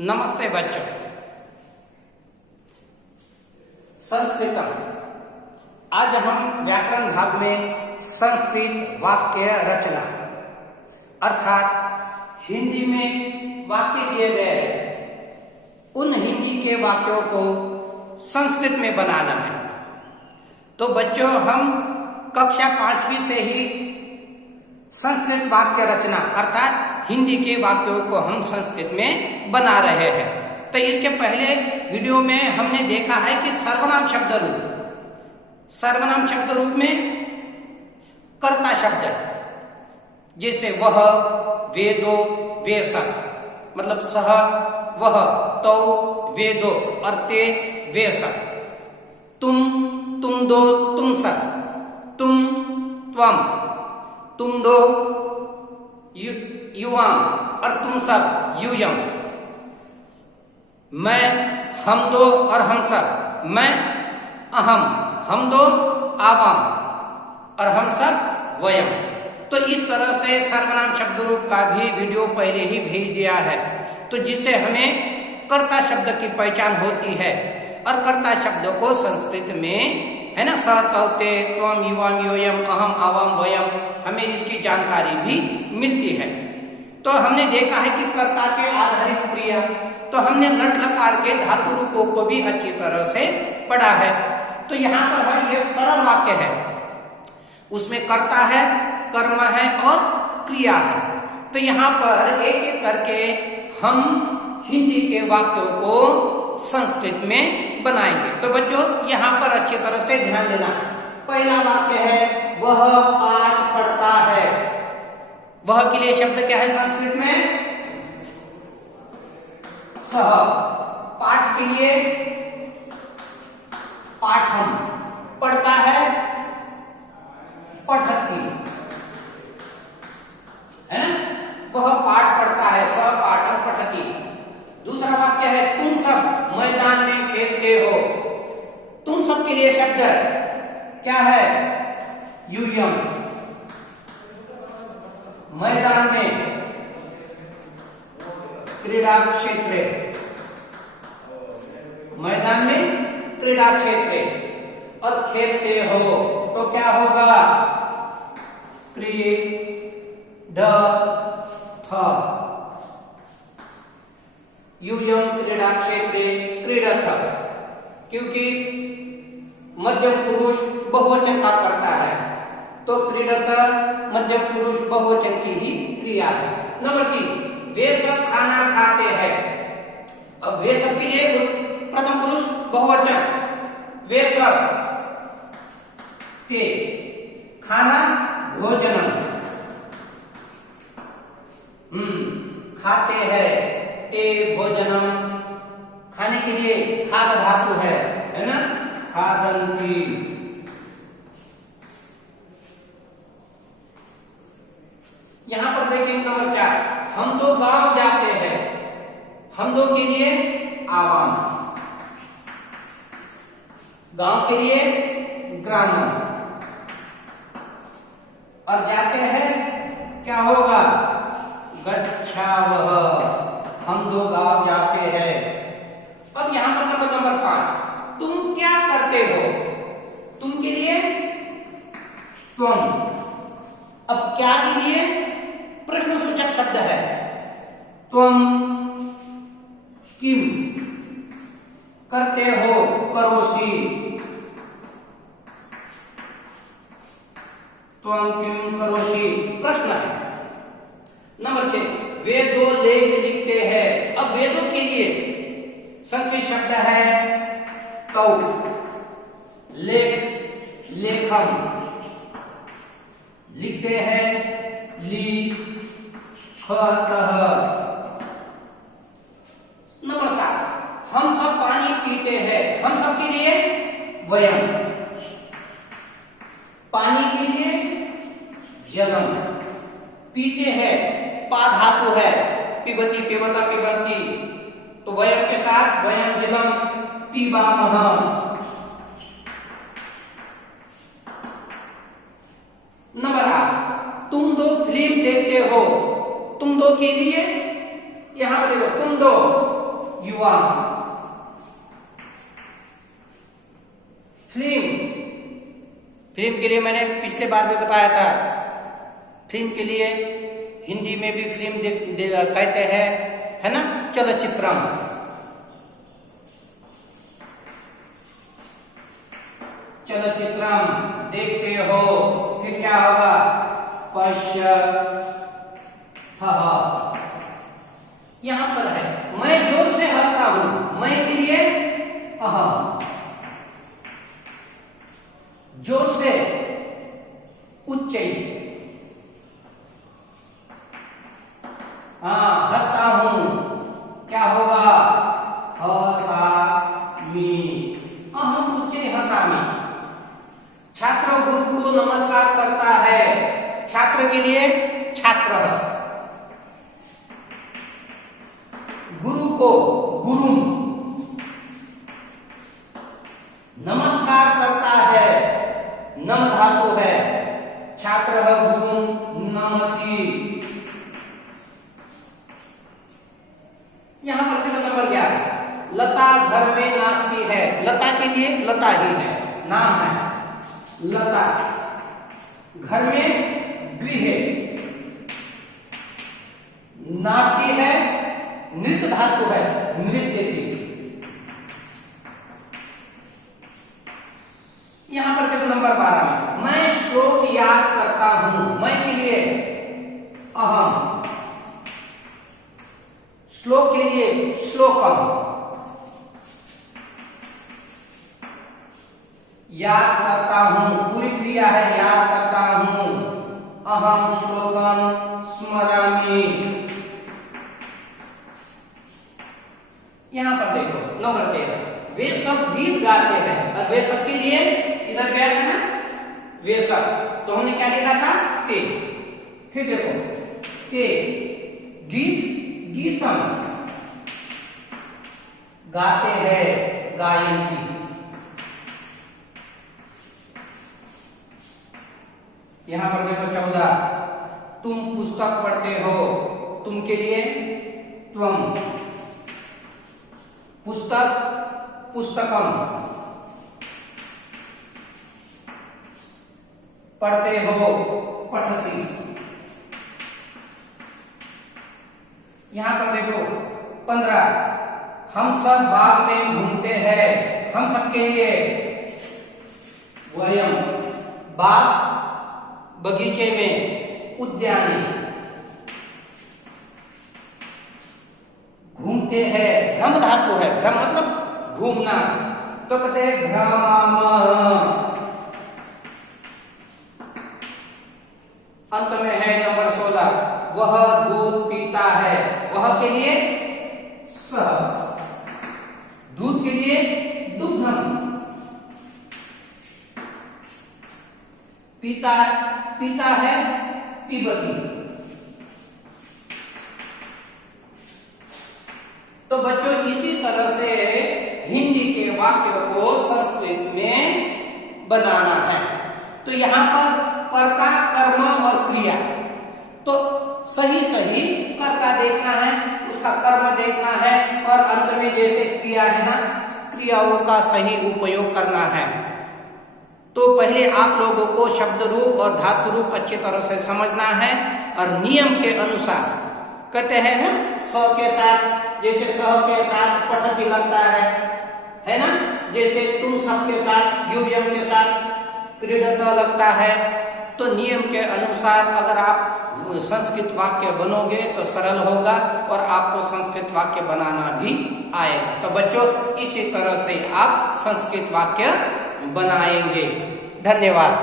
नमस्ते बच्चों। संस्कृतम, आज हम व्याकरण भाग में संस्कृत वाक्य रचना अर्थात हिंदी में वाक्य दिए गए हैं, उन हिंदी के वाक्यों को संस्कृत में बनाना है। तो बच्चों, हम कक्षा 5वीं से ही संस्कृत वाक्य रचना अर्थात हिंदी के वाक्यों को हम संस्कृत में बना रहे हैं। तो इसके पहले वीडियो में हमने देखा है कि सर्वनाम शब्द रूप में कर्ता शब्द, जैसे वह, वे दो, वे सब, मतलब सह, वह, तो, वे दो और ते, वे सब। तुम, तुम दो, तुम सब, तुम, त्वम, तुम दो, युवाम और तुम सब, यूयम। मैं, हम दो और हम सब, मैं, अहम, हम दो, आवाम और हम सब, वयम। तो इस तरह से सर्वनाम शब्द रूप का भी वीडियो पहले ही भेज दिया है, तो जिससे हमें कर्ता शब्द की पहचान होती है और कर्ता शब्दों को संस्कृत में, है ना, स, तौ, ते, त्वम, युवाम, योयम, अहम, आवाम, वयम, हमें इसकी जानकारी भी मिलती है। तो हमने देखा है कि कर्ता के आधारित क्रिया, तो हमने लट लकार के धातु रूपों को भी अच्छी तरह से पढ़ा है। तो यहाँ पर है ये सरल वाक्य है, उसमें कर्ता है, कर्म है और क्रिया है। तो यहाँ पर एक एक करके हम हिंदी के वाक्यों को संस्कृत में बनाएंगे। तो बच्चों, यहाँ पर अच्छी तरह से ध्यान देना। पहला वाक्य है, वह पाठ पढ़ता है। वह के लिए शब्द क्या है संस्कृत में? सह। पाठ के लिए पाठम। पढ़ता है पठती, है ना? वह पाठ पढ़ता है, सह पाठम पठती। दूसरा वाक्य है, तुम सब मैदान में खेलते हो। तुम सब के लिए शब्द क्या है? यूयम। मैदान में, क्रीड़ा क्षेत्र, मैदान में क्रीड़ा क्षेत्र और खेलते हो तो क्या होगा? क्रीडथ। यूयम क्रीड़ा क्षेत्रे क्रीडथ, क्योंकि मध्यम पुरुष बहुवचन का करता है, तो क्रीडथ मध्यम पुरुष बहुवचन की ही क्रिया है। नंबर 3, वे सब खाना खाते हैं। अब वे सब के लिए प्रथम पुरुष बहुवचन, वे सब, ते, खाना भोजनम, खाते हैं, ते भोजनम, खाने के लिए खाद धातु है ना, खादंती। यहां पर देखिए नंबर 4, हम दो गांव जाते हैं। हम दो के लिए आवाम, गांव के लिए ग्रामम और जाते हैं क्या होगा? गच्छावह। हम दो गांव जाते हैं। अब यहां पर नंबर 5, तुम क्या करते हो? तुम के लिए तुम। अब क्या के लिए प्रश्नसूचक शब्द है, तुम किम करते हो? करोसी। तुम किम करोसी प्रश्न है। नंबर 6, वे दो लेख लिखते हैं। अब वेदों के लिए संस्कृत शब्द है तौ। लेख, लेखम, लिखते हैं लिखतः। नंबर 7, हम सब पानी पीते हैं। हम सब के लिए वयम, पानी के लिए जलम, पीते हैं पा धातु है, पिबती, पिबता, पिबंती, तो वयम के साथ वयम जलम पीबामः। नंबर 8, तुम दो फिल्म देखते हो। तुम दो के लिए यहां पर देखो, तुम दो युवा। फिल्म, फिल्म के लिए मैंने पिछले बार भी बताया था, फिल्म के लिए हिंदी में भी फिल्म कहते हैं, है ना, चलचित्रम। चलचित्रम देखते हो, फिर क्या होगा, पश्यथ। यहां पर है मैं जोर से हंसता हूं, मैं के लिए अहम, जोर से, उच्चई, हंसता हूं, क्या होगा, हसामी, अहम उच्चई हसामी। छात्र गुरु को नमस्कार करता है, छात्र के लिए छात्र, गुरु को गुरु, नमस्कार करता है, नम धातु है, छात्र गुरु नमति। यहां पर देखो नंबर 11, लता घर में नाचती है, लता के लिए लता ही है, नाम है लता, घर में गृह, नाचती है, नृत्य धातु है, नृत्य की। यहां पर देखो नंबर 12 में, मैं श्लोक याद करता हूं, मैं के लिए अहम, श्लोक के लिए श्लोकम, याद करता हूं, पूरी क्रिया है, याद करता हूं, अहम श्लोकम स्मरामि। यहां पर देखो नंबर 13, वे सब गीत गाते हैं, और वे सब के लिए इधर गया था ना, वे सब, तो हमने क्या लिखा था, ते। फिर देखो ते, गीत, गीतम, गाते हैं, गायन की। यहां पर देखो 14, तुम पुस्तक पढ़ते हो, तुम के लिए त्वम, पुस्तक पुस्तकम, पढ़ते हो पठसी। यहां पर देखो 15, हम सब बाग में घूमते हैं, हम सब के लिए वयम, बाग बगीचे में, उद्याने, घूमते हैं, भ्रम धातु है, भ्रम मतलब घूमना, तो कहते हैं भ्रमाम। अंत में है नंबर 16, वह दूध पीता है, वह के लिए स, दूध के लिए दुग्धम, पीता, पीता है, पीबती। तो बच्चों इसी तरह से हिंदी के वाक्य को संस्कृत में बनाना है। तो यहाँ पर कर्ता, कर्म और क्रिया, तो सही सही कर्ता देखना है, उसका कर्म देखना है, और अंत में जैसे क्रिया है ना, क्रियाओं का सही उपयोग करना है। तो पहले आप लोगों को शब्द रूप और धातु रूप अच्छी तरह से समझना है, और नियम के अनुसार कहते हैं ना, स के साथ, जैसे स के साथ पठति लगता है ना, जैसे तुम सब के साथ, युयम के साथ क्रीडता लगता है। तो नियम के अनुसार अगर आप संस्कृत वाक्य बनोगे तो सरल होगा, और आपको संस्कृत वाक्य बनाना भी आएगा। तो बच्चों इसी तरह से आप संस्कृत वाक्य बनाएंगे। धन्यवाद।